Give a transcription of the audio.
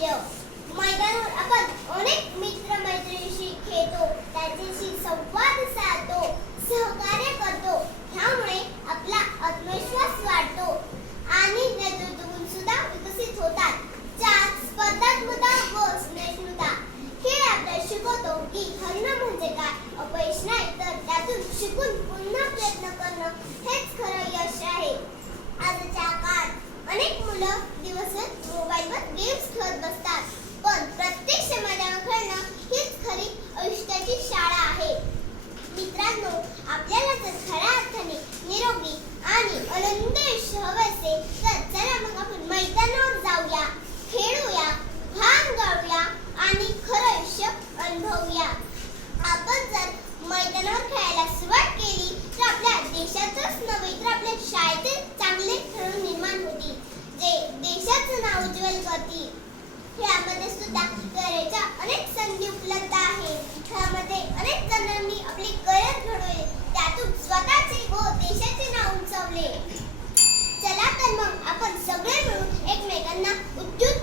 मूल्य. मैदानावर आपण अनेक मित्र मैत्रिणींशी खेळतो, त्यांच्याशी संवाद साधतो, सहकार्य करतो. ह्यामुळे आपला आत्मविश्वास वाढतो आणि नेतृत्व गुण सुद्धा विकसित होतात. 4. स्पर्धात्मकता व सहिष्णुता. खेळ आपल्याला शिकवतो की हरणं म्हणजे काय, अपयश नाही तर त्यातून शिकून पुन्हा प्रयत्न करणं हेच खरं यश आहे. आजच्या काळात अनेक मुलं दिवसभर मोबाईलवर गेम्स खेळत बसतात, पण प्रत्यक्ष मैदानावर खेळणं हीच खरी आयुष्याची शाळा आहे. मित्रांनो, आपल्याला जर खऱ्या अर्थाने निरोगी आणि आनंदी आयुष्य हवे असेल तर चला मग आपण मैदानावर जाऊया, खेळूया, भान गाऊया आणि खरं आयुष्य अनुभवूया. आपण जर मैदानावर खेळायला सुरुवात केली तर आपल्या देशातच नव्हे तर आपल्या शाळेतील चांगले खेळाडू निर्माण होतील, जे देशाचं नाव उज्ज्वल करतील. खेळामध्ये सुद्धा करिअरच्या अनेक संधी उपलब्ध आहेत. खेळामध्ये अनेक जणांनी आपले करिअर घडवले, त्यातून स्वतःचे व देशाचे नाव उंचावले. चला तर मग आपण सगळे मिळून एकमेकांना उद्युक्त